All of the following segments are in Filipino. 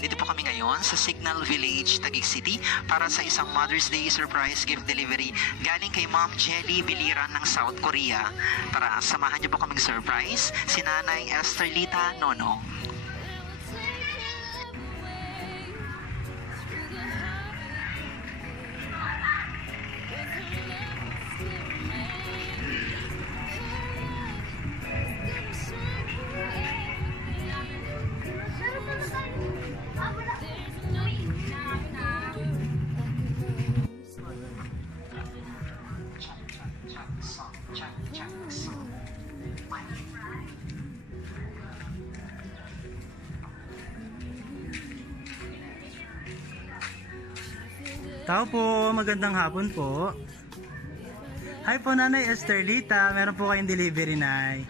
Nandito po kami ngayon sa Signal Village, Taguig City para sa isang Mother's Day surprise gift delivery galing kay Ma'am Jelly Biliran ng South Korea. Tara, samahan niyo po kaming surprise si Nanay Esterlita Nonong. Tao po, magandang hapon po. Hi po Nanay Esterlita, meron po kayong delivery, Nay.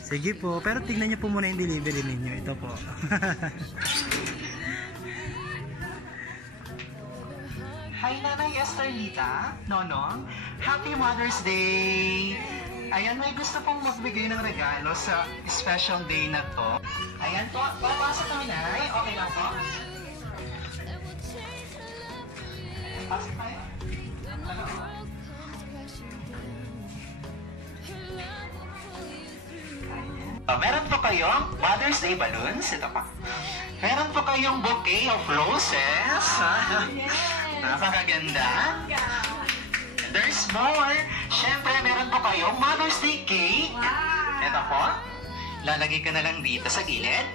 Sige po, pero tignan niyo po muna yung delivery ninyo. Ito po. Hi Nanay Esterlita Nonong, Happy Mother's Day! Ayan, may gusto pong magbigay ng regalo sa special day na to. Ayan po, papasok kami, Nay. Okay lang po? Pasok tayo. Meron po kayong Mother's Day balloons. Ito pa. Meron po kayong bouquet of roses. Napakaganda. There's more. Siyempre, meron po kayong Mother's Day cake. Ito po. Lalagay ko na lang dito sa gilid.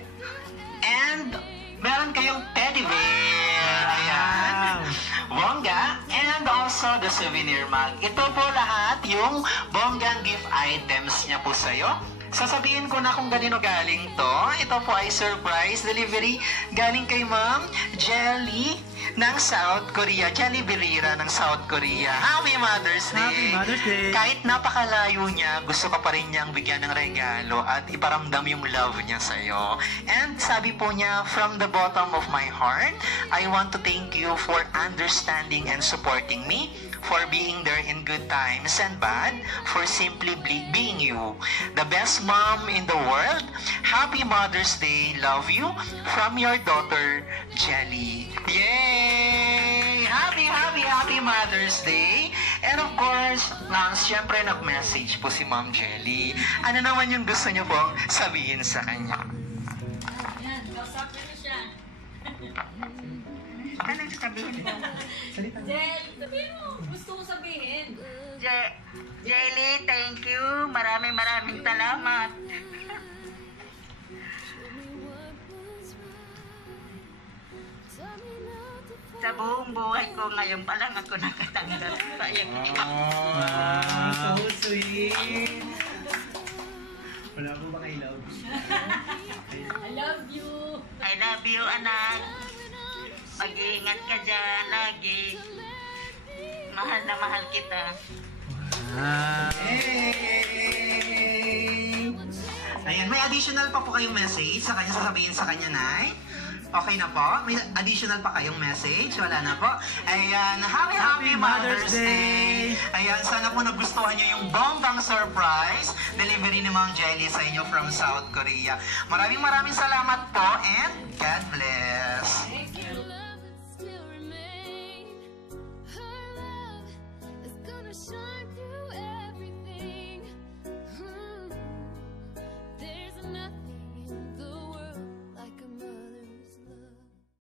And meron kayong teddy bear. Ayan. Bongga. And also the souvenir mug. Ito po lahat yung bonggang gift items niya po sa'yo. Sasabihin ko na kung ganino galing to. Ito po ay surprise delivery galing kay Ma'am Jelly ng South Korea. Jelly Birira ng South Korea. Happy Mother's Day! Happy Mother's Day! Kahit napakalayo niya, gusto ka pa rin niyang bigyan ng regalo at iparamdam yung love niya sa'yo. And sabi po niya, from the bottom of my heart, I want to thank you for understanding and supporting me, for being there in good times and bad, for simply being you. The best mom in the world. Happy Mother's Day. Love you. From your daughter, Jelly. Yay! Happy Mother's Day. And of course, siyempre nag-message po si Ma'am Jelly. Ano naman yung gusto niyo pong sabihin sa kanya? Yan, kausapin niyo siya. Ano yung sabihin mo? Jel, sabihin mo. Gusto ko sabihin. Jelly, thank you. Maraming salamat. Sa buong buhay ko, ngayon pa lang ako nakatanggap. Wow, so sweet. Wala po ba kayo love? I love you. I love you, anak. Mag-iingat ka dyan lagi. Mahal na mahal kita. Wow. Yay! Ayan, may additional pa po kayong message sa kanya, sasabihin sa kanya, Nay. Okay na po? May additional pa kayong message? Wala na po? Ayan, Happy Mother's Day! Ayan, sana po nagustuhan nyo yung bonggang surprise delivery ni Ma'am Jelly sa inyo from South Korea. Maraming salamat po and God bless! Thank you.